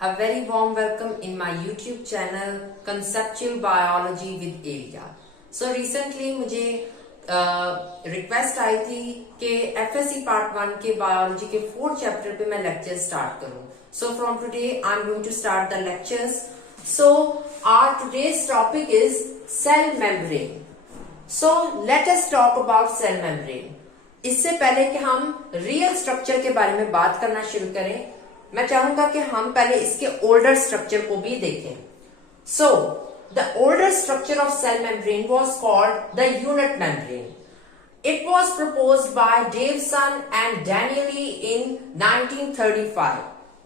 A very warm welcome in my YouTube channel Conceptual Biology with Elia. So recently मुझे request आई थी कि FSC Part 1 के biology के 4th chapter पे मैं लेक्चर स्टार्ट करूं. So from today I'm going to start the lectures. So our today's topic is cell membrane. So let us talk about cell membrane. इससे पहले कि हम रियल स्ट्रक्चर के बारे में बात करना शुरू करें, मैं चाहूंगा कि हम पहले इसके ओल्डर स्ट्रक्चर को भी देखें. So the older structure of cell membrane was called the unit membrane. It was proposed by Davson and Danielli in 1935.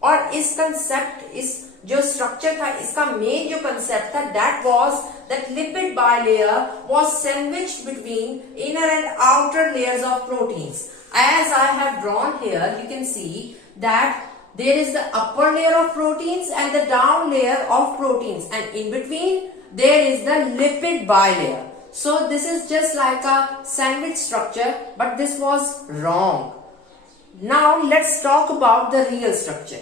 और इस कंसेप्ट, इस जो स्ट्रक्चर था, इसका मेन जो कंसेप्ट था, that was that lipid bilayer was sandwiched between inner and outer layers of proteins. As I have drawn here, you can see that there is the upper layer of proteins and the down layer of proteins, and in between there is the lipid bilayer. So this is just like a sandwich structure, but this was wrong. Now let's talk about the real structure.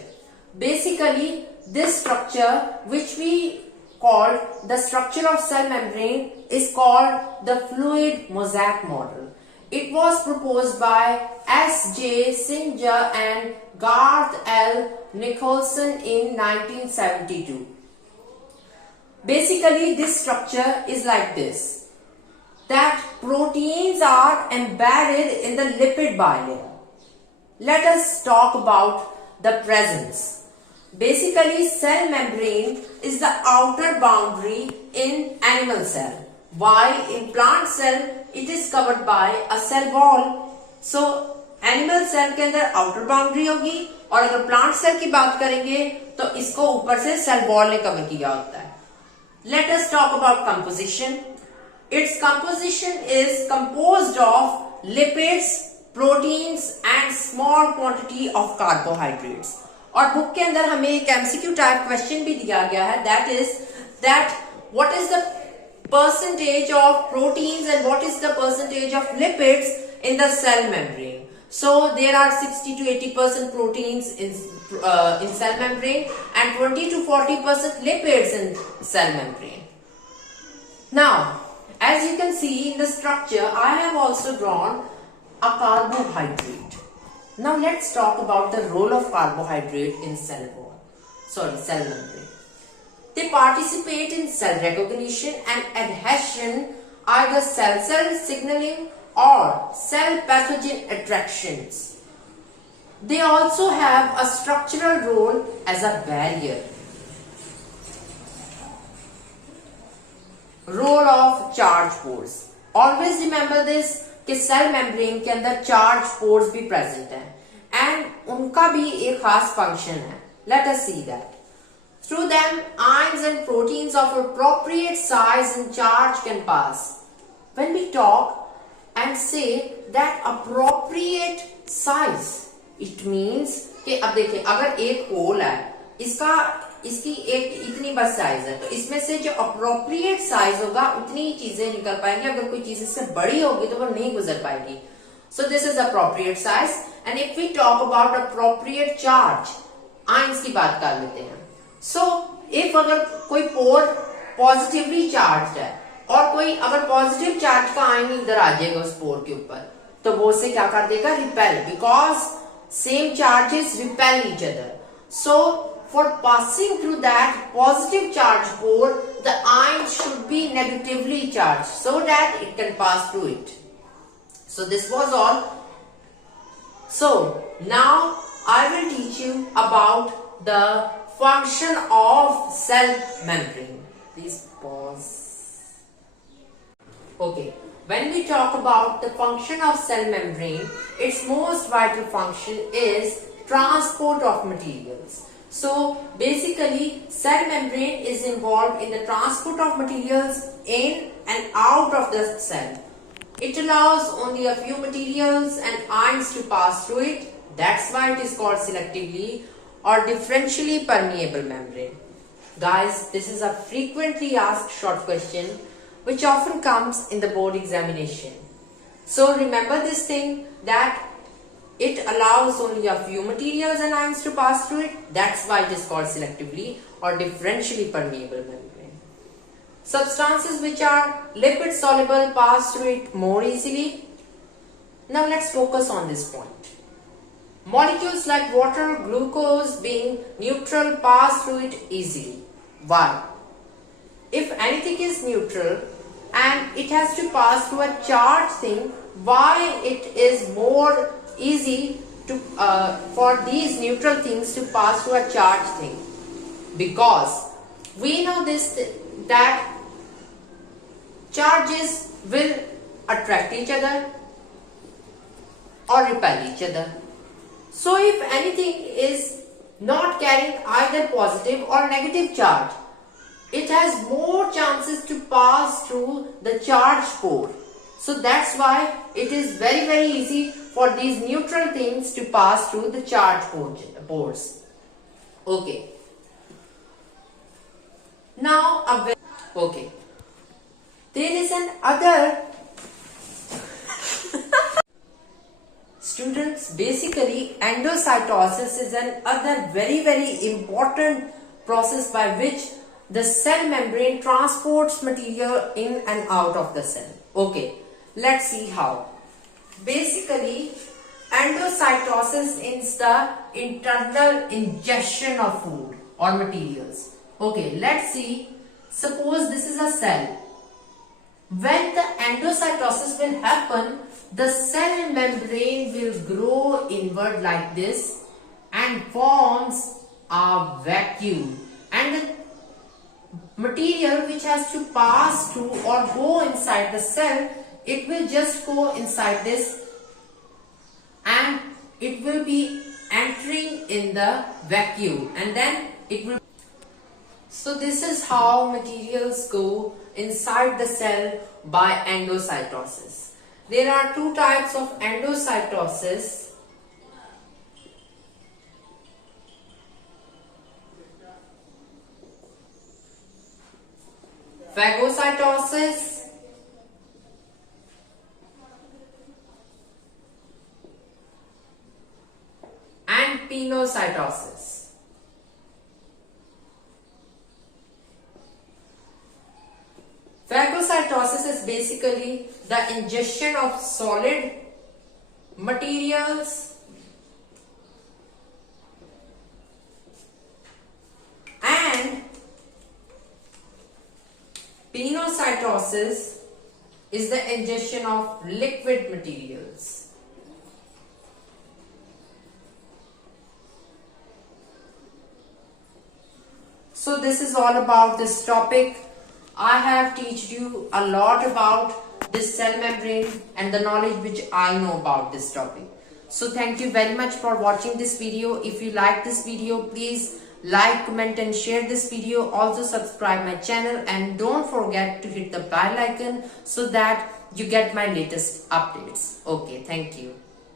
Basically, this structure, which we called the structure of cell membrane, is called the fluid mosaic model. It was proposed by S.J. Singer and Garth L. Nicholson in 1972. Basically, this structure is like this, that proteins are embedded in the lipid bilayer. Let us talk about the presence. Basically, cell membrane is the outer boundary in animal cell, while in plant cell it is covered by a cell wall. So animal cell के अंदर outer boundary होगी, और अगर plant cell की बात करेंगे तो इसको ऊपर से cell wall ने cover किया होता है. Let us talk about composition. Its composition is composed of lipids, proteins and small quantity of carbohydrates. और बुक के अंदर हमें एक एमसीक्यू टाइप क्वेश्चन भी दिया गया है, that is that what is the percentage of proteins and what is the percentage of lipids in the cell membrane. So there are 60 to 80% proteins in cell membrane and 20 to 40% lipids in cell membrane. Now, as you can see in the structure, I have also drawn a carbohydrate. Now let's talk about the role of carbohydrate in cell membrane. They participate in cell recognition and adhesion, either cell-cell signaling or cell pathogen attractions. They also have a structural role as a barrier. Role of charge pores. Always remember this कि cell membrane के अंदर charge pores भी present हैं, and उनका भी एक खास function है. Let us see that. Through them ions and proteins of appropriate size and charge can pass. When we talk and say that appropriate size, it means कि अब देखिए, अगर एक होल है, इसकी एक इतनी बस साइज है, तो इसमें से जो अप्रोप्रिएट साइज होगा उतनी ही चीजें निकल पाएंगी. अगर कोई चीज इससे बड़ी होगी तो वो नहीं गुजर पाएगी. So this is appropriate size. And if we talk about appropriate charge, ions की बात कर लेते हैं. सो इफ अगर कोई पोर पॉजिटिवली चार्ज है और कोई अगर पॉजिटिव चार्ज का आयन इधर आ जाएगा उस पोर के ऊपर, तो वो उसे क्या कर देगा? Repel, because same charges repel each other. So for passing through that positive charge pore, the ion should be negatively charged so that it can pass through it. So this was all. So now I will teach you about the function of cell membrane. Please pause. Okay. When we talk about the function of cell membrane, its most vital function is transport of materials. So basically, cell membrane is involved in the transport of materials in and out of the cell. It allows only a few materials and ions to pass through it. That's why it is called selectively or differentially permeable membrane. Guys, this is a frequently asked short question which often comes in the board examination. So remember this thing, that it allows only a few materials and ions to pass through it. That's why it is called selectively or differentially permeable membrane. Substances which are lipid soluble pass through it more easily. Now let's focus on this point. Molecules like water, glucose being neutral pass through it easily. Why? If anything is neutral and it has to pass through a charged thing, why it is more easy to for these neutral things to pass through a charged thing? Because we know this that charges will attract each other or repel each other. So if anything is not carrying either positive or negative charge, it has more chances to pass through the charged pore. So that's why it is very easy for these neutral things to pass through the charged pores. Okay. Now there is an other students, basically endocytosis is another very important process by which the cell membrane transports material in and out of the cell. Okay, let's see how. Basically, endocytosis is the internal ingestion of food or materials. Okay, let's see. Suppose this is a cell. When the endocytosis will happen, the cell membrane will grow inward like this and forms a vacuum, and the material which has to pass through or go inside the cell, it will just go inside this and it will be entering in the vacuum, and then it will. So this is how materials go inside the cell by endocytosis. There are two types of endocytosis. Phagocytosis and pinocytosis. Phagocytosis is basically the ingestion of solid materials and pinocytosis is the ingestion of liquid materials. So this is all about this topic. I have taught you a lot about this cell membrane and the knowledge which I know about this topic. So thank you very much for watching this video. If you like this video, please like, comment and share this video. Also subscribe my channel and don't forget to hit the bell icon so that you get my latest updates. Okay, thank you.